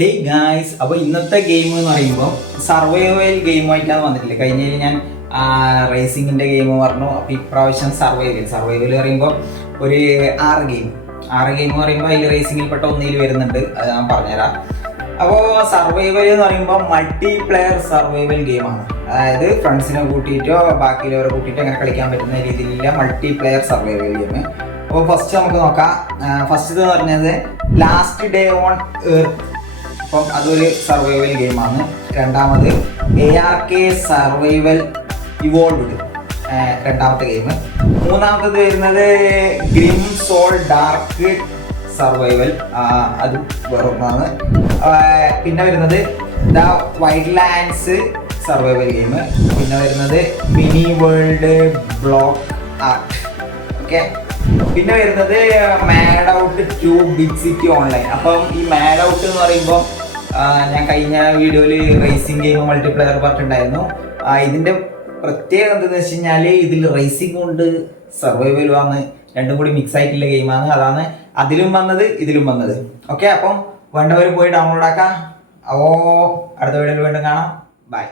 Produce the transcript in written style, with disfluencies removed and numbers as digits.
Hey guys, അപ്പോൾ ഇന്നത്തെ game എന്ന് പറയുമ്പോൾ സർവൈവൽ ഗെയിമായിട്ടാണ് വന്നിട്ടില്ല. കഴിഞ്ഞതിൽ ഞാൻ റേസിങ്ങിൻ്റെ ഗെയിം പറഞ്ഞു. അപ്പോൾ ഇപ്രാവശ്യം സർവൈവൽ പറയുമ്പോൾ ഒരു 6 ഗെയിം എന്ന് പറയുമ്പോൾ അതിൽ റേസിങ്ങിൽപ്പെട്ട ഒന്നിൽ വരുന്നുണ്ട്. അത് ഞാൻ പറഞ്ഞുതരാം. അപ്പോൾ സർവൈവൽ എന്ന് പറയുമ്പോൾ മൾട്ടി പ്ലെയർ സർവൈവൽ ഗെയിമാണ്. അതായത് ഫ്രണ്ട്സിനെ കൂട്ടിയിട്ടോ ബാക്കിയുള്ളവരെ കൂട്ടിയിട്ടോ അങ്ങനെ കളിക്കാൻ പറ്റുന്ന രീതിയിലുള്ള മൾട്ടി പ്ലെയർ സർവൈവൽ ഗെയിം. അപ്പോൾ ഫസ്റ്റ് നമുക്ക് നോക്കാം. ഫസ്റ്റ് എന്ന് പറഞ്ഞത് ലാസ്റ്റ് ഡേ ഓൺ എർത്ത്. അപ്പം അതൊരു സർവൈവൽ ഗെയിമാണ്. രണ്ടാമത് ARK സർവൈവൽ ഇവോൾവ്ഡ്, രണ്ടാമത്തെ ഗെയിം. മൂന്നാമത്തത് വരുന്നത് ഗ്രിം സോൾ ഡാർക്ക് സർവൈവൽ, അത് വേറൊന്നാണ്. പിന്നെ വരുന്നത് the wild lands survival game. പിന്നെ വരുന്നത് mini world block art. Okay. പിന്നെ വരുന്നത് mad out 2 big city online. അപ്പം ഈ മാഡ് ഔട്ട് എന്ന് പറയുമ്പോൾ ഞാൻ കഴിഞ്ഞ വീഡിയോയിൽ റേസിംഗ് ഗെയിം മൾട്ടിപ്ലെയർ പറഞ്ഞിട്ടുണ്ടായിരുന്നു. ഇതിൻ്റെ പ്രത്യേകത എന്താണെന്ന് വെച്ച് കഴിഞ്ഞാൽ ഇതിൽ റേസിംഗ് ഉണ്ട് സർവൈവലും ആണ്, രണ്ടും കൂടി മിക്സ് ആയിട്ടുള്ള ഗെയിമാണ്. അതാണ് അതിലും വന്നത് ഇതിലും വന്നത്. ഓക്കെ, അപ്പം വേണ്ടവർ പോയി ഡൗൺലോഡ് ആക്കാം. അപ്പോൾ അടുത്ത വീഡിയോയിൽ വീണ്ടും കാണാം. ബൈ.